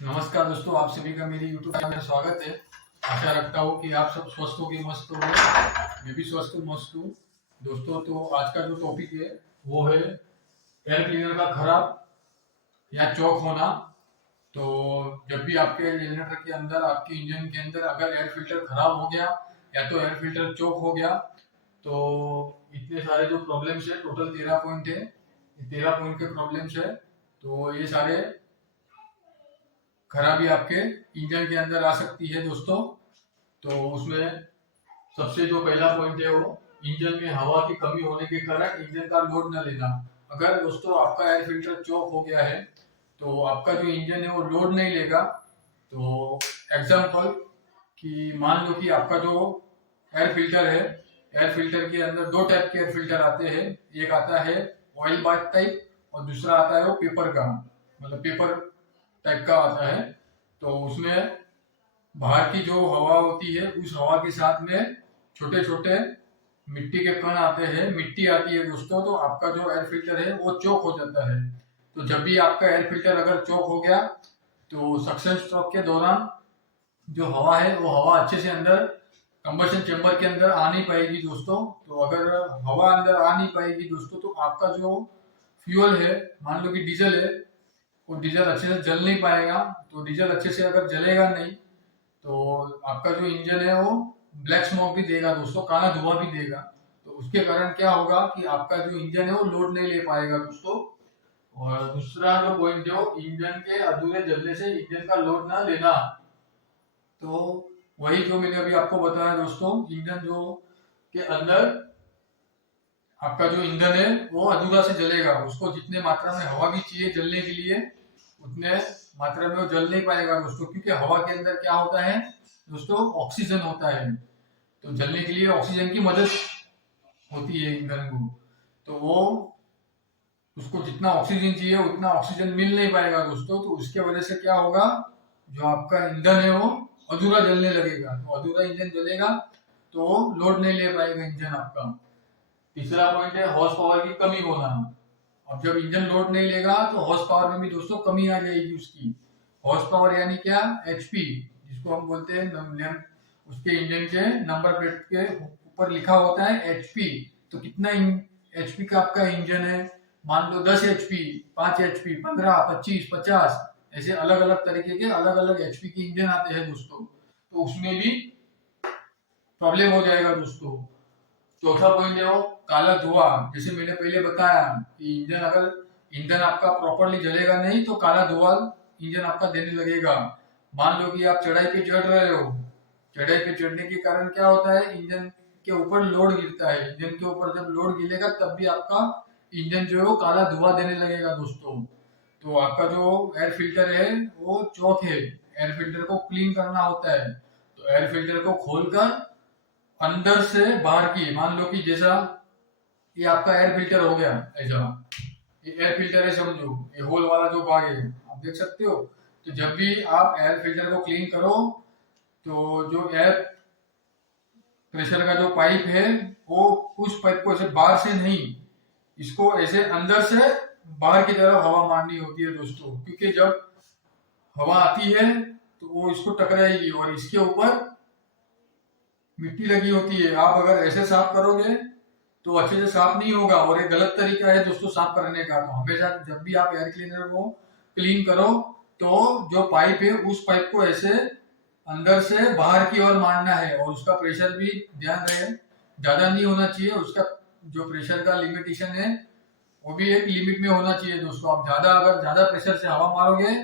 नमस्कार दोस्तों, आप सभी का मेरी YouTube चैनल में स्वागत है। आशा रखता हूँ कि आप सब स्वस्थ होंगे, मस्त होंगे। मैं भी स्वस्थ हूँ, मस्त हूँ। दोस्तों, तो आज का जो टॉपिक है वो है एयर क्लीनर का खराब या चौक होना। तो जब भी आपके जनरेटर के अंदर, आपके इंजन के अंदर अगर एयर फिल्टर खराब हो गया या तो एयर फिल्टर चौक हो गया, तो इतने सारे जो प्रॉब्लम्स है, टोटल 13 पॉइंट है। 13 पॉइंट के प्रॉब्लम्स है। तो ये सारे खराबी आपके इंजन के अंदर आ सकती है दोस्तों। तो उसमें सबसे जो पहला पॉइंट है वो इंजन में हवा की कमी होने के कारण इंजन का लोड न लेना। अगर दोस्तों आपका एयर फिल्टर चौक हो गया है तो आपका जो इंजन है वो लोड नहीं लेगा। तो एग्जाम्पल कि मान लो कि आपका जो एयर फिल्टर है, एयर फिल्टर के अंदर दो टाइप के एयर फिल्टर आते हैं। एक आता है ऑयल बाथ टाइप और दूसरा आता है वो पेपर का, मतलब पेपर टाइप का आता है। तो उसमें बाहर की जो हवा होती है, उस हवा के साथ में छोटे छोटे मिट्टी के कण आते हैं, मिट्टी आती है दोस्तों। तो आपका जो एयर फिल्टर है वो चौक हो जाता है। तो जब भी आपका एयर फिल्टर अगर चौक हो गया तो सक्शन स्ट्रोक के दौरान जो हवा है वो हवा अच्छे से अंदर कंबशन चेंबर के अंदर आ नहीं पाएगी दोस्तों। तो अगर हवा अंदर आ नहीं पाएगी दोस्तों, तो आपका जो फ्यूल है, मान लो कि डीजल है, वो डीजल अच्छे से जल नहीं पाएगा। तो डीजल अच्छे से अगर जलेगा नहीं तो आपका जो इंजन है वो ब्लैक स्मोक भी देगा दोस्तों, काला धुआं भी देगा। तो उसके कारण क्या होगा कि आपका जो इंजन है वो लोड नहीं ले पाएगा दोस्तों। और दूसरा जो पॉइंट है वो इंजन के अधूरे जलने से इंजन का लोड ना लेना। तो वही जो मैंने अभी आपको बताया दोस्तों, इंजन जो के अंदर आपका जो ईंधन है वो अधूरा से जलेगा। उसको जितने मात्रा में हवा भी चाहिए जलने के लिए, उतने मात्रा में वो जल नहीं पाएगा दोस्तों, क्योंकि हवा के अंदर क्या होता है दोस्तों, ऑक्सीजन होता है। तो जलने के लिए ऑक्सीजन की मदद होती है ईंधन को। तो वो उसको जितना ऑक्सीजन चाहिए उतना ऑक्सीजन मिल नहीं पाएगा दोस्तों। तो उसके वजह से क्या होगा, जो आपका ईंधन है वो अधूरा जलने लगेगा। तो अधूरा इंजन जलेगा तो लोड नहीं ले पाएगा इंजन आपका। तीसरा पॉइंट है हॉर्स पावर की कमी होना। अब जब इंजन लोड नहीं लेगा तो हॉर्स पावर में भी दोस्तों कमी आ जाएगी उसकी। हॉर्स पावर यानी क्या, एचपी, जिसको हम बोलते हैं, उसके इंजन के नंबर प्लेट के ऊपर लिखा होता है एचपी। तो कितना एचपी का आपका इंजन है, मान लो 10 एचपी, 5 एचपी, 15, 25, 50, ऐसे अलग अलग तरीके के अलग अलग एचपी के इंजन आते हैं दोस्तों। तो उसमें भी प्रॉब्लम हो जाएगा दोस्तों। चौथा पॉइंट है वो काला धुआं। जैसे मैंने पहले बताया कि इंजन अगर ईंधन आपका प्रॉपरली जलेगा नहीं तो काला धुआं इंजन आपका देने लगेगा। मान लो कि आप चढ़ाई पे चढ़ रहे हो, चढ़ाई पे चढ़ने के कारण क्या होता है, इंजन के ऊपर लोड गिरता है। इंजन के ऊपर जब लोड गिरेगा तब भी आपका इंजन जो है वो काला धुआं देने लगेगा दोस्तों। तो आपका जो एयर फिल्टर है वो चौक है, एयर फिल्टर को क्लीन करना होता है। तो एयर फिल्टर को खोलकर अंदर से बाहर की, मान लो कि जैसा ये आपका एयर फिल्टर हो गया, ऐसा ये एयर फिल्टर है समझो, ये होल वाला जो भाग है आप देख सकते हो। तो जब भी आप एयर फिल्टर को क्लीन करो तो जो एयर प्रेशर का जो पाइप है वो उस पाइप को ऐसे बाहर से नहीं, इसको ऐसे अंदर से बाहर की तरफ हवा मारनी होती है दोस्तों। क्योंकि जब हवा आती है तो वो इसको टकराएगी और इसके ऊपर मिट्टी लगी होती है। आप अगर ऐसे साफ करोगे तो अच्छे से साफ नहीं होगा और ये गलत तरीका है दोस्तों साफ करने का। तो हमेशा जब भी आप एयर क्लीनर को क्लीन करो तो जो पाइप है उस पाइप को ऐसे अंदर से बाहर की ओर मारना है। और उसका प्रेशर भी ध्यान रहे, ज्यादा नहीं होना चाहिए। उसका जो प्रेशर का लिमिटेशन है वो भी एक लिमिट में होना चाहिए दोस्तों। आप अगर ज्यादा प्रेशर से हवा मारोगे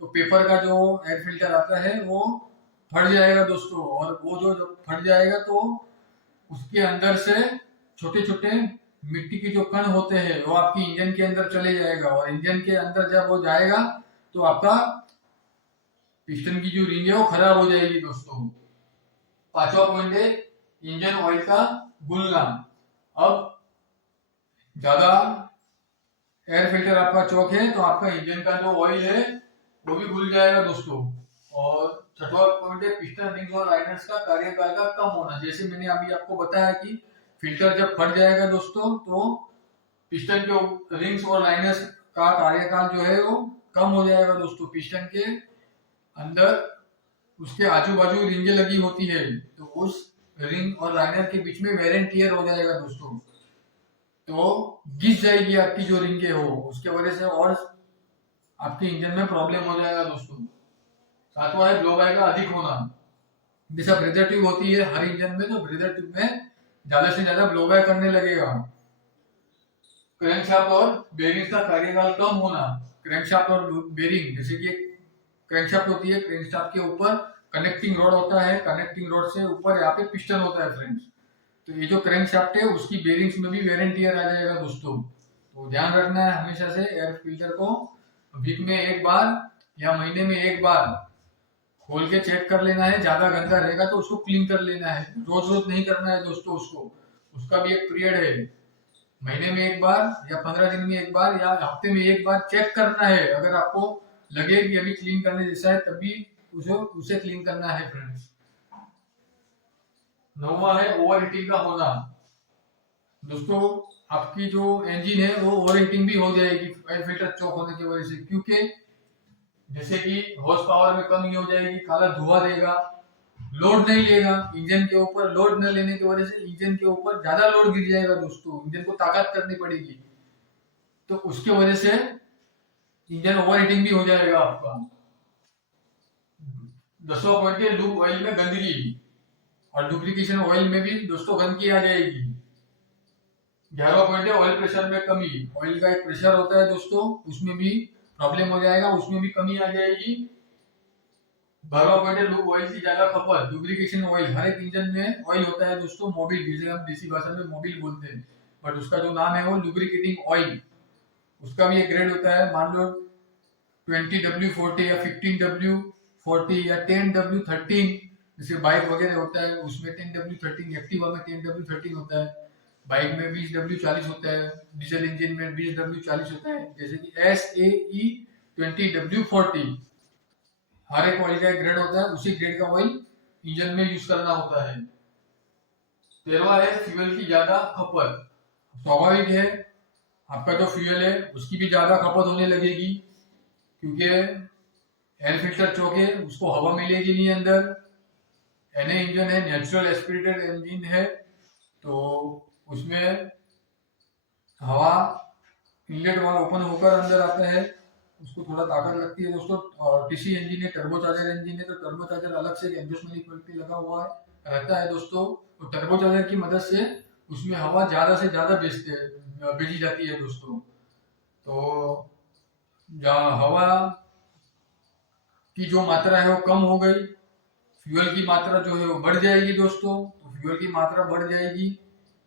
तो पेपर का जो एयर फिल्टर आता है वो फट जाएगा दोस्तों। और वो जो फट जाएगा तो उसके अंदर से छोटे छोटे मिट्टी के जो कण होते हैं वो आपकी इंजन के अंदर चले जाएगा। और इंजन के अंदर जब वो जाएगा तो आपका पिस्टन की जो रिंग है वो खराब हो जाएगी दोस्तों। पांचवा पॉइंट है इंजन ऑयल का घुलना। अब ज्यादा एयर फिल्टर आपका चौक है तो आपका इंजन का जो ऑयल है वो भी घुल जाएगा दोस्तों। और छठवा पॉइंट है पिस्टन रिंग्स और लाइनर्स का कार्यकाल का कम होना। जैसे मैंने अभी आपको बताया कि फिल्टर जब फट जाएगा दोस्तों तो पिस्टन के रिंग्स और लाइनर्स का कार्यकाल जो है वो कम हो जाएगा दोस्तों। पिस्टन के अंदर उसके आजू बाजू रिंगें लगी होती है, तो उस रिंग और लाइनर के बीच में वेर एंड टियर हो जाएगा दोस्तों। तो घिस जाएगी आपकी जो रिंगे हो, उसके वजह से और आपके इंजन में प्रॉब्लम हो जाएगा दोस्तों। सातवां है ब्लो बाय का अधिक होना। जैसा ब्रेदर ट्यूब होती है हर इंजन में, तो ब्रेदर ट्यूब में ज्यादा से ज्यादा ब्लो बाय करने लगेगा। क्रैंकशाफ्ट और बेरिंग का कार्यकाल कम होना। क्रैंकशाफ्ट और बेरिंग, जैसे कि क्रैंकशाफ्ट होती है, क्रैंकशाफ्ट के ऊपर कनेक्टिंग रोड होता है, कनेक्टिंग रोड से ऊपर यहाँ पे पिस्टन होता है फ्रेंड्स। तो ये जो क्रैंकशाफ्ट है उसकी बेरिंग्स में भी वेर एंड टियर आ जाएगा दोस्तों। तो ध्यान रखना है हमेशा से एयर फिल्टर को वीक में एक बार या महीने में एक बार खोल के चेक कर लेना है। ज्यादा गंदा रहेगा तो उसको क्लीन कर लेना है, रोज रोज नहीं करना है दोस्तों उसको। उसका भी एक पीरियड है, महीने में एक बार या 15 दिन में एक बार या हफ्ते में एक बार चेक करना है। अगर आपको लगे कि अभी क्लीन करने जैसा है तभी उसे क्लीन करना है फ्रेंड्स। नौवां है ओवर हीटिंग का होना। दोस्तों आपकी जो इंजन है वो ओवर हीटिंग भी हो जाएगी एयर फिल्टर चौक होने की वजह से, क्योंकि जैसे कि हॉर्स पावर में कमी हो जाएगी, काला धुआं देगा, लोड नहीं लेगा इंजन के ऊपर। लोड न लेने की वजह से इंजन के ऊपर ज्यादा लोड गिर जाएगा दोस्तों, इंजन को ताकत करनी पड़ेगी, तो उसके वजह से इंजन ओवर हीटिंग भी हो जाएगा आपका। 10वां पॉइंट है लूब ऑयल में गंदगी और डुप्लीकेशन ऑयल में भी दोस्तों गंदगी आ जाएगी। 11वां पॉइंट है ऑयल प्रेशर में कमी। ऑयल का एक प्रेशर होता है दोस्तों, उसमें भी प्रॉब्लम हो जाएगा, उसमें भी कमी आ जाएगी। 12वां पॉइंट है लूब ऑयल की ज्यादा खपत। डुप्लीकेशन ऑयल, हर एक इंजन में ऑयल होता है दोस्तों, मोबिल, जिसे हम देसी भाषा में मोबिल बोलते हैं, बट उसका जो नाम है वो लुब्रिकेटिंग ऑयल। उसका भी एक ग्रेड होता है, मान लो 20W40 या 15W40 या 10W13, जैसे बाइक वगैरह होता है उसमें 10W13, एक्टिवा में 10W13 होता है, बाइक में 20W40 होता है, डीजल इंजन में 20W40 होता है, जैसे कि SAE 20W40। हर एक ऑयल का एक ग्रेड होता है, उसी ग्रेड का ऑयल इंजन में यूज करना होता है। 13वां है फ्यूल की ज्यादा खपत। स्वाभाविक है आपका जो फ्यूल है उसकी भी ज्यादा खपत होने लगेगी, क्योंकि एयर फिल्टर चौक है, उसको हवा मिलेगी नहीं अंदर। एनए इंजन है, नेचुरल एस्पिरेटेड इंजन है, तो उसमें हवा इनलेट वाला ओपन होकर अंदर आता है, उसको थोड़ा ताकत लगती है दोस्तों। और टीसी इंजन है, टर्बोचार्जर इंजन है, तो टर्बोचार्जर अलग से एग्जॉस्ट मैनिफोल्ड लगा हुआ है रहता है दोस्तों। तो टर्बोचार्जर की मदद से उसमें हवा ज्यादा से ज्यादा भेजी जाती है दोस्तों। तो जहाँ हवा की जो मात्रा है वो कम हो गई, फ्यूल की मात्रा जो है वो बढ़ जाएगी दोस्तों। तो फ्यूल की मात्रा बढ़ जाएगी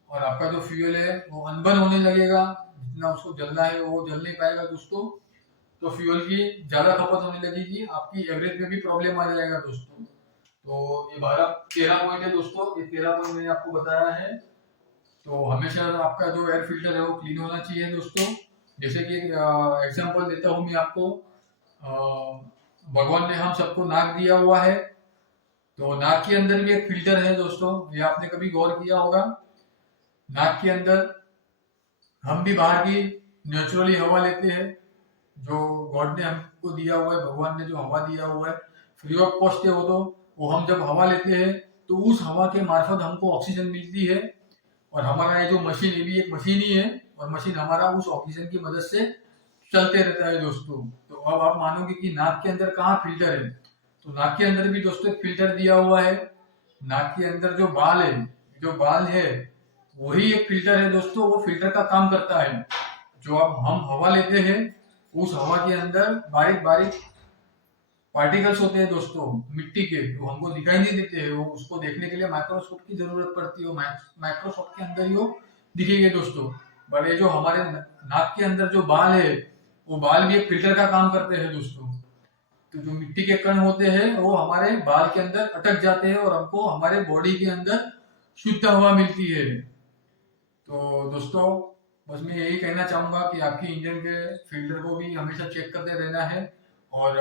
और आपका जो फ्यूल है वो अनबर्न होने लगेगा, जितना उसको जलना है वो जल नहीं पाएगा दोस्तों। तो फ्यूल की ज्यादा खपत होने लगेगी, आपकी एवरेज में भी प्रॉब्लम आ जाएगा दोस्तों। तो ये 13 पॉइंट है दोस्तों, ये 13 पॉइंट मैंने आपको बताया है। तो हमेशा आपका जो एयर फिल्टर है वो क्लीन होना चाहिए दोस्तों। जैसे कि एग्जांपल देता हूँ मैं आपको, भगवान ने हम सबको नाक दिया हुआ है, तो नाक के अंदर भी एक फिल्टर है दोस्तों, ये आपने कभी गौर किया होगा। नाक के अंदर हम भी बाहर की नेचुरली हवा लेते हैं, जो गॉड ने हमको दिया हुआ है, भगवान ने जो हवा दिया हुआ है फ्री ऑफ कॉस्ट है तो वो हम जब हवा लेते हैं तो उस हवा के मार्फत हमको ऑक्सीजन मिलती है। और हमारा ये जो मशीन, ये भी एक मशीन ही है, और मशीन हमारा उस ऑक्सीजन की मदद से चलते रहता है दोस्तों। तो अब आप मानोगे कि नाक के अंदर कहाँ फिल्टर है, तो नाक के अंदर भी दोस्तों एक फिल्टर दिया हुआ है। नाक के अंदर जो बाल है, जो बाल है वही एक फिल्टर है दोस्तों, वो फिल्टर का काम करता है। जो अब हम हवा लेते हैं उस हवा के अंदर बारीक बारीक पार्टिकल्स होते हैं दोस्तों मिट्टी के, जो हमको दिखाई नहीं देते हैं, वो उसको देखने के लिए माइक्रोस्कोप की जरूरत पड़ती है, माइक्रोस्कोप के अंदर ही वो दिखेंगे दोस्तों। बट ये जो हमारे नाक के अंदर जो बाल है वो बाल भी एक फिल्टर का काम करते हैं दोस्तों। तो जो मिट्टी के कण होते हैं वो हमारे बाल के अंदर अटक जाते हैं और हमको हमारे बॉडी के अंदर शुद्ध हवा मिलती है। तो दोस्तों बस मैं यही कहना चाहूंगा कि आपकी इंजन के फिल्टर को भी हमेशा चेक करते रहना है। और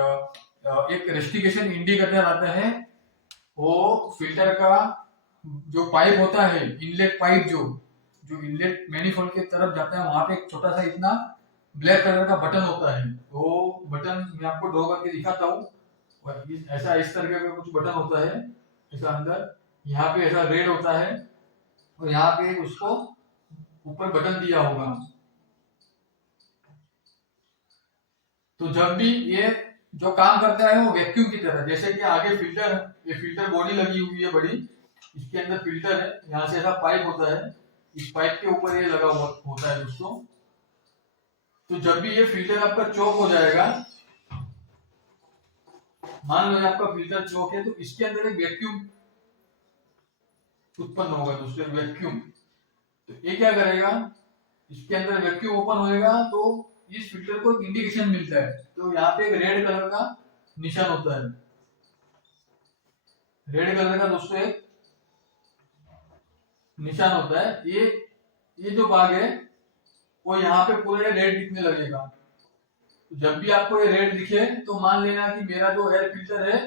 एक रेस्टिकेशन इंडिकेटर आता है, वो फिल्टर का जो पाइप होता है, इनलेट पाइप, जो जो इनलेट मैनिफोल्ड के तरफ जाता है, वहां पे एक छोटा सा इतना ब्लैक कलर का बटन होता है। वो बटन मैं आपको ड्रॉ करके दिखाता हूँ। और ऐसा इस तरह का कुछ बटन होता है ऐसा अंदर, यहाँ पे ऐसा रेड होता है और यहाँ पे उसको ऊपर बटन दिया होगा। तो जब भी ये जो काम करता है वो वैक्यूम की तरह, जैसे कि आगे फिल्टर, ये फिल्टर बॉडी लगी हुई है बड़ी, इसके अंदर फिल्टर है, यहाँ से ऐसा पाइप होता है, इस पाइप के ऊपर ये लगा हुआ होता है दोस्तों। तो जब भी ये फिल्टर आपका चौक हो जाएगा, मान लो आपका फिल्टर चौक है, तो इसके अंदर एक वैक्यूम उत्पन्न होगा दोस्तों, वैक्यूम। तो ये क्या करेगा, इसके अंदर वैक्यूम ओपन होएगा तो इस फिल्टर को एक इंडिकेशन मिलता है। तो यहाँ पे एक रेड कलर का निशान होता है, रेड कलर का दोस्तों एक निशान होता है। ये जो भाग है वो यहाँ पे पूरा रेड दिखने लगेगा। जब भी आपको ये रेड दिखे तो मान लेना कि मेरा जो एयर फिल्टर है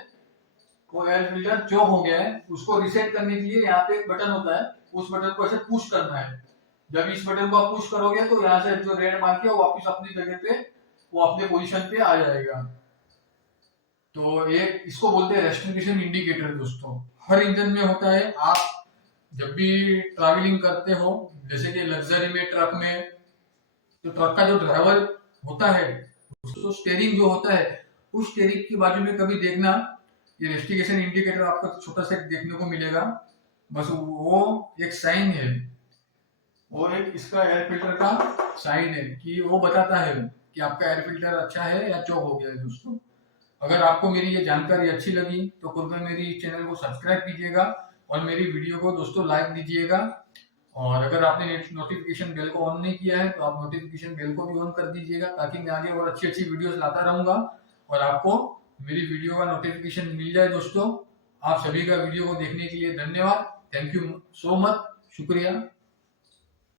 वो एयर फिल्टर चौक हो गया है। उसको रिसेट करने के लिए यहाँ पे एक बटन होता है, उस बटन को ऐसे पुश करना है। जब इस बटन को आप पुश करोगे तो यहाँ से जो रेड मार्क है वो वापस अपनी जगह पे, वो अपने पोजीशन पे आ जाएगा। तो एक इसको बोलते हैं रेस्टिफिकेशन इंडिकेटर दोस्तों, हर इंजन में होता है। आप जब भी ट्रैवलिंग करते हो, जैसे कि लग्जरी में, ट्रक में, तो ट्रक का जो ड्राइवर होता है उसको स्टेयरिंग जो होता है, उस स्टेयरिंग की बाजू में कभी देखना ये रेस्टिफिकेशन इंडिकेटर आपको छोटा सा देखने को मिलेगा। बस वो एक साइन है, वो एक इसका एयर फिल्टर का साइन है कि वो बताता है कि आपका एयर फिल्टर अच्छा है या चौक हो गया है दोस्तों। अगर आपको मेरी ये जानकारी अच्छी लगी तो कृपया मेरी चैनल को सब्सक्राइब कीजिएगा और मेरी वीडियो को दोस्तों लाइक दीजिएगा। और अगर आपने नोटिफिकेशन बेल को ऑन नहीं किया है तो आप नोटिफिकेशन बेल को भी ऑन कर दीजिएगा, ताकि मैं आगे और अच्छी अच्छी वीडियोस लाता रहूंगा और आपको मेरी वीडियो का नोटिफिकेशन मिल जाए दोस्तों। आप सभी का वीडियो को देखने के लिए धन्यवाद। थैंक यू सो मच, शुक्रिया।